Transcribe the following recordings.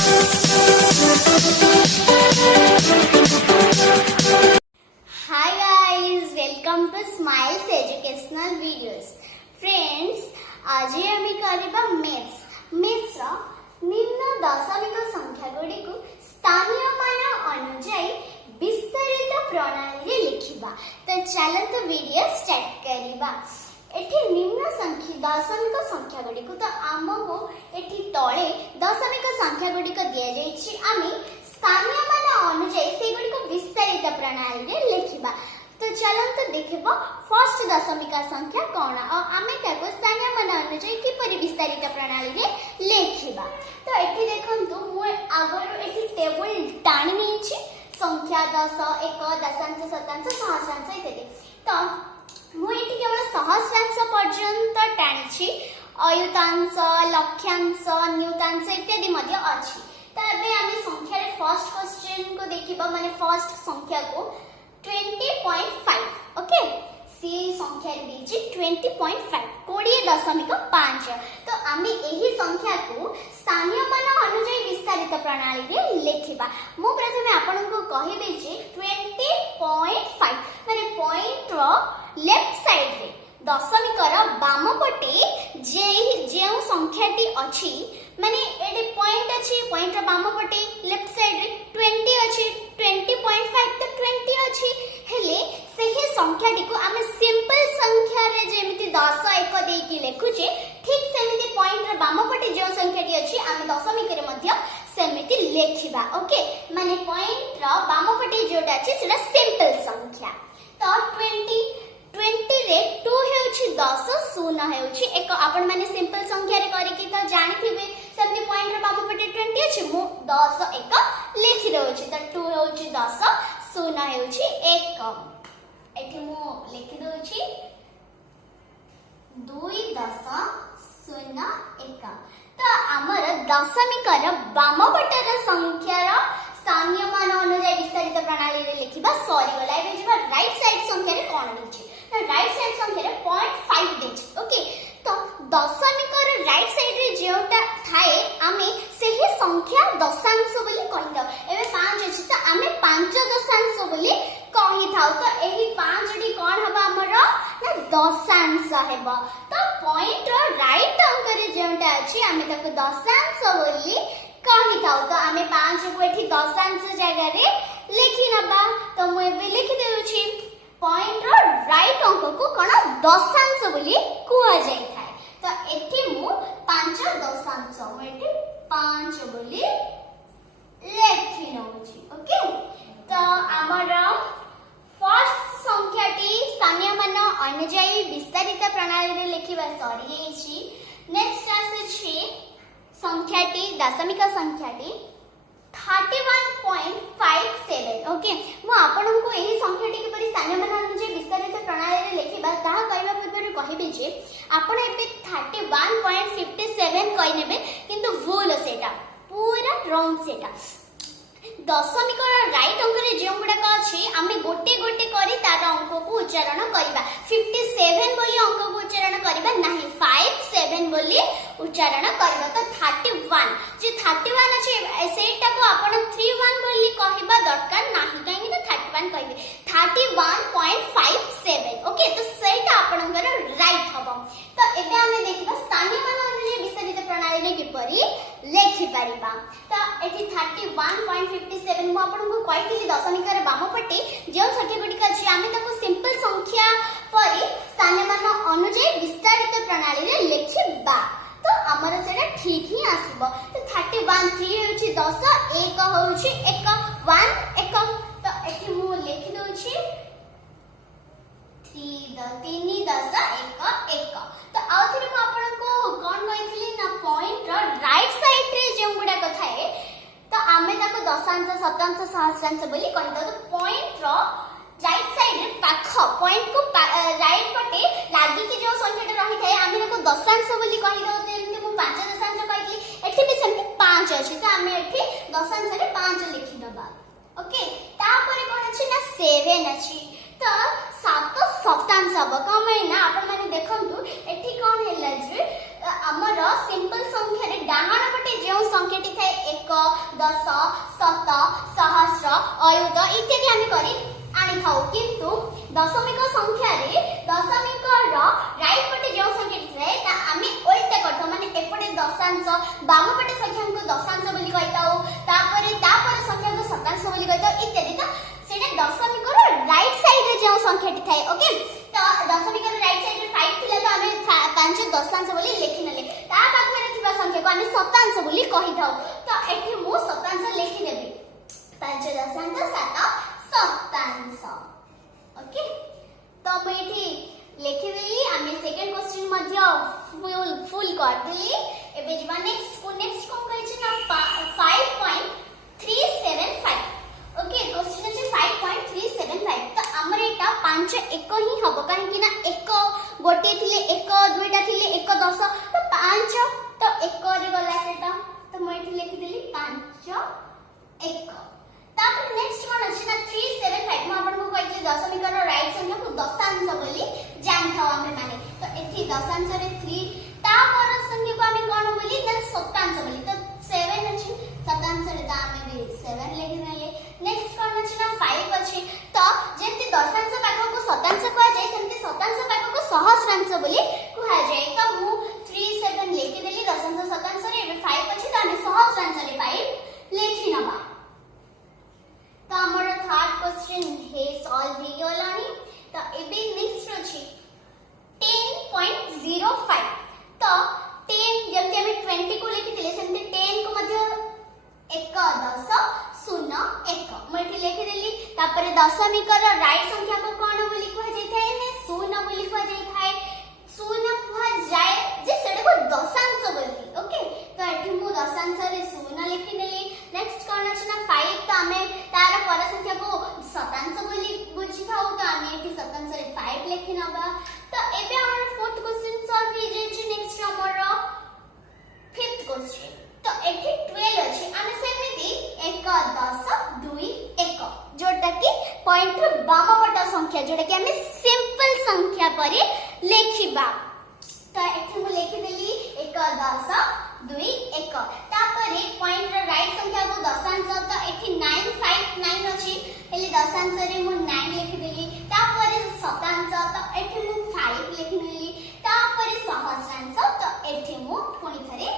Hi guys, welcome to Smiles Educational Videos. Friends, आज आम्ही करिबा मैथ्स रा निम्न दशमिक संख्या गुडी को स्थानीय मान अनुଯାयी विस्तारित प्रणाली रे लिखिबा। तो चलंत वीडियो स्टार्ट करिबा। एठी निम्न दशमिक संख्या गुडी को तो आमको एठी तळे दशमिक संख्या गुडी को दिया जायछि। आमी स्थानीय मान अनुଯାयी से गुडी को विस्तारित प्रणाली रे लिखिबा। तो चलंत देखिबा फर्स्ट दशमिक संख्या कोन और आमे ताको स्थानीय मान अनुଯାयी किपरि विस्तारित प्रणाली रे लिखिबा। तो एठी देखंतु मु आगरो एठी टेबल टाणी नेछि संख्या 10 1 दशांश शतांश सहस्रांश इत्यादि। तो मु एठी केवल सहस्रांश पर्यंत टाणीछि, अयुतांश लक्षांश न्यूतांश इत्यादि मध्ये अछि। तो अबे आमे संख्या रे फर्स्ट क्वेश्चन को देखिबा, माने फर्स्ट संख्या को 20.5 ओके सी संख्या रे दिछि 20.5 20.5। तो आमे एही संख्या को स्थानीय मान अनुଯାयी विस्तारित प्रणाली रे लिखिबा। मु प्रथमे आपन को कहिबे जे 20.5 माने पॉइंट रो लेफ्ट साइड रे दशमिक रो बाम पटे जे संख्याटी अछि, माने एडे पॉइंट अछि, पॉइंट रो बाम पटे लेफ्ट साइड रे 20 अछि, 20.5 तो 20 अछि। हेले सेही संख्याटी को आमे सिंपल संख्या रे जेमिति 10 1 देई कि लेखुचे, ठीक सेमिति पॉइंट रो बाम पटे जे संख्याटी अछि आमे दशमिक रे मध्य सेमिति लेखिबा। ओके, माने पॉइंट रो बाम पटे जोटा अछि सेटा सिंपल संख्या। तो 20 रे 2 हेउछि 10, 0 हेउछि 1। आपण माने सिंपल संख्या रे करि कि त जानिथिबे सेमति पॉइंट रे बाम पटे 20 अछि, मु 10 1 लिखि दउछि। त 2 हेउछि 10, 0 हेउछि 1। एठी मु लिखि दउछि 2 10 0 1। तो हमर दशमिक रो बाम पटे रो संख्या रो स्थानीय मान अनुଯାयी विस्तारित प्रणाली रे लिखिबा सॉरी गला। एबे जेबा राइट साइड संख्या रे कोन दिछि, राइट साइड संख्या रे 0.5 दिछि। ओके, तो दशमिक रो राइट साइड रे जेउटा थाए आमे सेही संख्या दशांश बोली कहि दाउ। एबे 5 अछि त आमे 5 दशांश बोली कहि थाउ। तो एही 5 डी कोन हबा हमर ना दशांश हेबा। तो पॉइंट रो राइट अंक रे जेउटा अछि आमे ताको दशांश बोली कहि थाउ। तो आमे 5 को एठी दशांश जगह रे लिखि नबा। तो मु एबे लिखि देउछि पॉइंट रो राइट अंक को कोन दशांश बोली कुआ जाय थाए। तो एठी मु 5 दशांश मु एठी 5 बोली लेखि नउछि। ओके, तो हमर फर्स्ट संख्याटी स्थानीय मान अनुଯାयी विस्तारित प्रणाली रे लिखिबा सरी एछि। नेक्स्ट आसे संख्याटी दशमिक संख्याटी 31.57। ओके, मु आपन को एही संख्याटी के परि स्थानीय मान अनुଯାयी विस्तारित प्रणाली रे लिखिबा। ताहा कहबा पूर्व कहिबे जे आपन एबे 31.57 कहि नेबे, किंतु भूल सेटा पूरा रॉन्ग। सेटा दशमिक राइट अंक रे जे गुडा अछि आमे गोटे गोटे करी तार अंक को उच्चारण करिबा। 57 बोली अंक को उच्चारण करिबा नाही, 57 बोली उच्चारण करिबा। तो 31 जे 31 अछि सेटा को आपण 31 बोली कहिबा दरकार नाही, काहे कि 31 कहिबे 31.57। ओके, तो सेटा आपनकर राइट हबो। तो एबे आमे देखिबा स्थानीय मान अनुଯାयी विस्तारित प्रणाली रे किपरि लेखि परिबा। तो एठी 31.57 मु आपन को कहिथिली दशमिक रे बाम पटे जे संख्या गुडी अछि आमे ताको सिंपल संख्या परि स्थानीय मान अनुଯାयी विस्तारित प्रणाली रे लेखिबा। तो हमर सेटा ठीक ही आसीबो। तो 31 3 होछि 10, 1 होछि 1 1 1। तो एठी मु लिखि दोछि 3 10 1 1। तो आउथरे मु आपन को कोन कहिथिली ना पॉइंट रो राइट साइड रे जे गुडा कथाए तो आमे ताको दशांश शतांश सहस्रांश बोली कहि दो। तो पॉइंट रो राइट साइड रे पाख पॉइंट को राइट पटे लागी कि जो संख्याटा रही थाए आमे ताको दशांश बोली कहि दो। जेमति मु 5 दशांश कहिली एठी भी सेमति 5 अछि, तो आमे एठी दशांश रे 5 लिखि दबा। ओके, तापरे कोन अछि ना 7 अछि। तो 7 शतांश हबो कमे ना। आपण माने देखंतु एठी कोन हैला जे हमर सिंपल संख्या रे डाहाण पटे जे संख्याटी थाए 1 दश शत सहस्र अयुत इत्यादि आम करी आनी थाउ किंतु दशमिक संख्या रे दशमिक रो राइट पटे जो संख्या थाए ता आमे उल्टा करथो माने एपटे दशांश बाम पटे संख्या को दशांश बोली कहताओ तापरे संख्या को शतांश बोली कहताओ इत्यादि तो सेटा दशमिक रो राइट साइड रे जो संख्या थाए ओके तो दशमिक रो राइट साइड रे 5 थिला तो आमे 5 दशांश बोली लिखि नले ता पाखरे थिबा संख्या को आमे शतांश बोली कहि थाओ तो एठी मु शतांश लिखि देबी 5.7 शतांश ओके तो बेठी लिखि देली आमे सेकंड क्वेश्चन मध्य फुल कर देली एबे जबा नेक्स्ट कोन कहै छै ना 5.375 ओके क्वेश्चन अछि 5.375 तो हमर एटा 5 1 ही हबो काहे कि ना 1 गोटे थिले 1 दुईटा थिले 1 10 तो 5 तो 1 रे गला सेटा तो मैं एठी लिखि देली 5 1 तापर नेक्स्ट कोन अछि ना 375 म आपन को कहै दशमिक रो राइट संख्या को दशांश बोली जान थाओ हम माने तो एठी दशांश रे 3 तापर संख्या को हम कोन बोली ना शतांश बोली तो 7 अछि शतांश रे ता हम भी 7 लिखि देले नेक्स्ट कोन अछि ना 5 अछि तो जेंति दशांश पाखो को शतांश कहै जाय सेंति शतांश पाखो को सहस्रांश बोली कहै जाय तो मु 37 लिखि देली दशांश शतांश रे एबे 5 अछि तो हम सहस्रांश रे 5 लिखि नबा तो हमर थर्ड क्वेश्चन हे सॉल्व हो गलानी तो एबे नेक्स्ट अछि 10.05 तो 10 जब हम 20 को लिखि दिले सेंते 10 को मध्य 1 10 0 1 मैं एठी लिखि देली तापर दशमिक रो राइट संख्या को कोन बोली कहै जाय थाए ने 0 बोली कहै जाय थाए 0 कहै जाय जे सेडे को दशांश बोली ओके तो एठी मु दशांश रे 0 लिखि देली नेक्स्ट कोन अछि ना 5 तो हमें तार पर संख्या को शतांश बोली बुझी थाउ तो हमें एठी शतांश रे 5 लिखि नबा तो एबे हमर फोर्थ क्वेश्चन सॉल्व हो जाय छै नेक्स्ट हमर फिफ्थ क्वेश्चन तो एठी 12 अछि हमें सेमिति 1 10 2 1 जोटा कि पॉइंट रो बाम पट संख्या जोटा कि हमें सिंपल संख्या परे लेखिबा तो एठी मु लिखि देली 1 10 2 1 तापरे पॉइंट रो राइट संख्या को दशांश तो एठी 959 अछि एली दशांश रे मु 9 लिखि देली तापरे शतांश तो एठी मु 5 लिखि देली तापरे सहस्रांश तो एठी मु पुनी थरे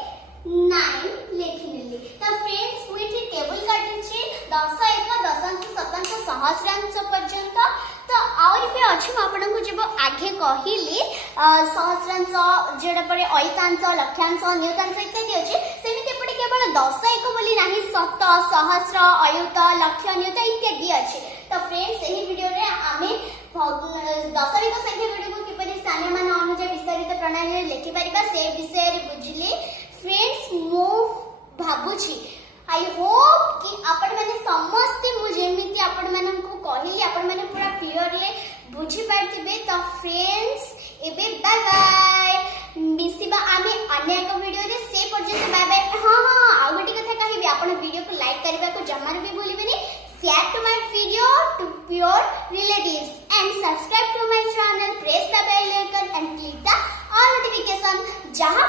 9 लिखि देली तो फ्रेंड्स मु एठी टेबल काटि छी 10 1 दशांश शतांश सहस्रांश पर्यंत तो आउरी पे अछि म आपन को जेब आगे कहिली सहस्रांश जेडा परे अयतांश लक्षांश नियतांश इत्यादि अछि सेमिते पडे केवल 10 1 बोली नाही शत सहस्र अयुत लक्ष नियत इत्यादि अछि तो फ्रेंड्स एही वीडियो रे आमे दशमिक संख्या वीडियो को किपरि स्थानीय मान अनुसार विस्तारित प्रणाली रे लिखि परिबा से विषय रे बुझिले फ्रेंड्स मो भाबुछि आई होप कि आपण माने समस्त मु जेमिति आपण मानन को कहिली आपण माने पूरा क्लियरली बुझी पारथिबे तो फ्रेंड्स एबे बाय बाय मिसिबा आमे अन्य एक वीडियो रे से पर्यंत बाय बाय हां आ गोटी कथा कहिबे आपण वीडियो को लाइक करबा को जमार भी भूलिबेनी share to my video to your relatives and subscribe to my channel press the bell icon and click the all notification जहां